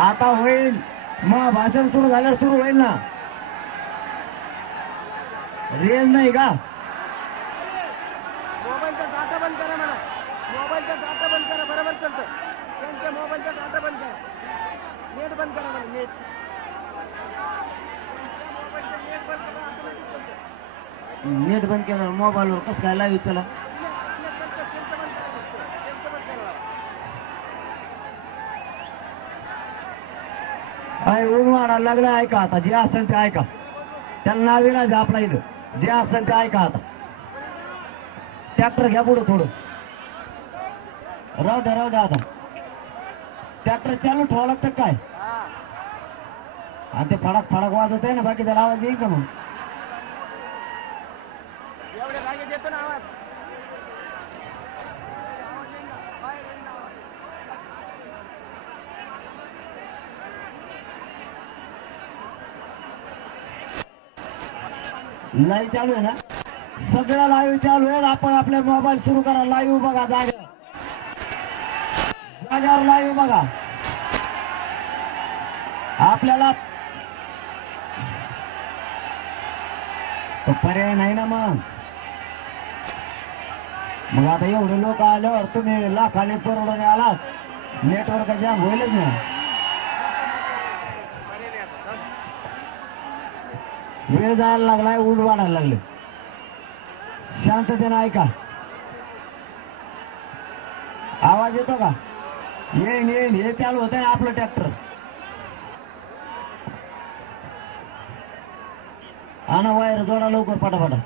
आता होईल, मग भाषण सुरू झाल्यावर सुरू होईल ना. रेंज नाही का? मोबाईलचा डाटा बंद करा म्हणा. मोबाईलचा डाटा बंद करा. बरोबर चालतं. त्यांच्या मोबाईलचा डाटा बंद करा. नेट बंद करा म्हणा. नेट मोबाईलचं नेट बंद करा. ऑटोमॅटिक चालतं. नेट बंद केलं मोबाईलवर कसं काय लाईव्ह चला. काय ऊन वाढायला लागलं ऐका आता. जे असेल ते ऐका. त्याला नाविलाज आपला इथं. जे असेल ते ऐका आता. ट्रॅक्टर घ्या पुढं थोडं. राहू द्या आता. ट्रॅक्टर चालू ठेवावं लागतं काय? आणि ते फडक वाजत आहे ना, बाकी त्याला आवाज येईल का मग? एवढे लागे देतो ना आवाज. लाईव्ह चालू आहे ना? सगळं लाईव्ह चालू आहे. आपण आपले मोबाईल सुरू करा. लाईव्ह बघा. जाग्यावर लाईव्ह बघा. आपल्याला पर्याय नाही ना मग आता एवढे लोक आल्यावर तुम्ही लाखाने परवडून आलात. नेटवर्क जाम होईलच ना. वेळ जायला लागलाय. ऊन वाढायला लागले. शांततेने ऐका. आवाज येतो का? येईन. हे चालू होतं ना आपलं ट्रॅक्टर. आणा वायर जोडा लवकर पटापटा.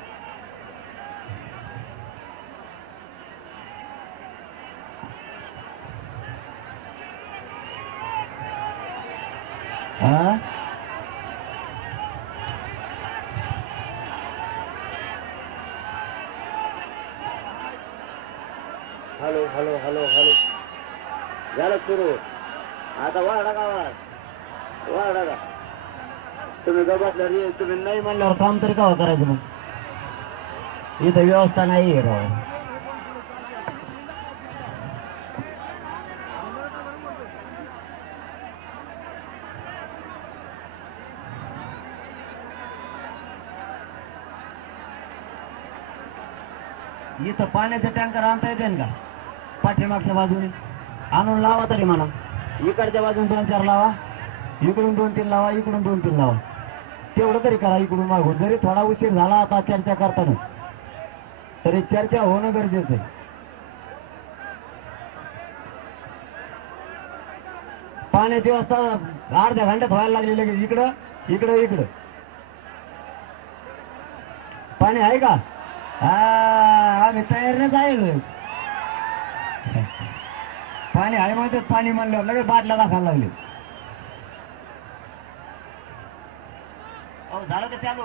हा हॅलो झालं सुरू. आता वाढा का तुम्ही गबासल्यावर तुम्ही नाही म्हणल्यावर काम तरी का करायचं मग? इथं व्यवस्था नाही राव. इथं पाण्याचं टँकर आणता येते का? पाठीमागच्या बाजूने आणून लावा तरी म्हणा. इकडच्या बाजून 2-4 लावा. इकडून 2-3 लावा. इकडून 2-3 लावा. तेवढं तरी करा इकडून मागून. जरी थोडा उशीर झाला आता चर्चा करताना, तरी चर्चा होणं गरजेचं आहे. पाण्याची व्यवस्था अर्ध्या घंट्यात व्हायला लागली. लगेच इकडं पाणी आहे का? आम्ही तयारीने जाईल. पाणी आहे म्हणतात. पाणी म्हणल्यावर लगेच बाटल्या दाखवायला लागले. झालं का चालू?